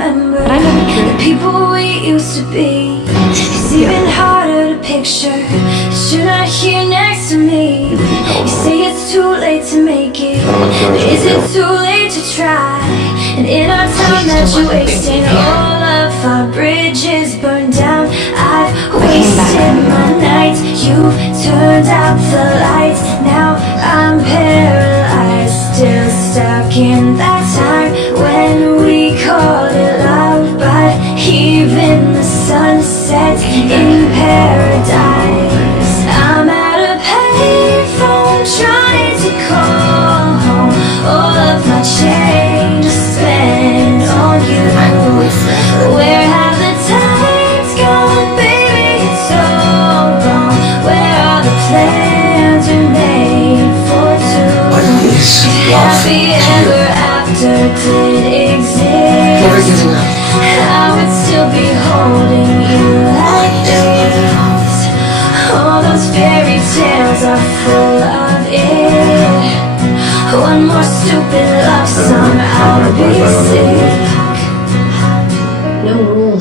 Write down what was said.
remember the people we used to be. It's even harder to picture that you're not here next to me. You say it's too late to make it, but is it too late to try? And in our time that you're wasting, all of our bridges burned down. I've wasted my nights, you've turned out the lights. Now I'm paralyzed, still stuck in that time when we called it love. But even the sun sets in paradise. I'm at a payphone trying to call home. All of my change is spent on you. Where have the times gone, baby? It's so wrong. Where are the plans we made for two? Happy ever after did exist, Never giving up. I would still be holding you like this. All those fairy tales are full of it. One more stupid love song, I'll be sick. No rules.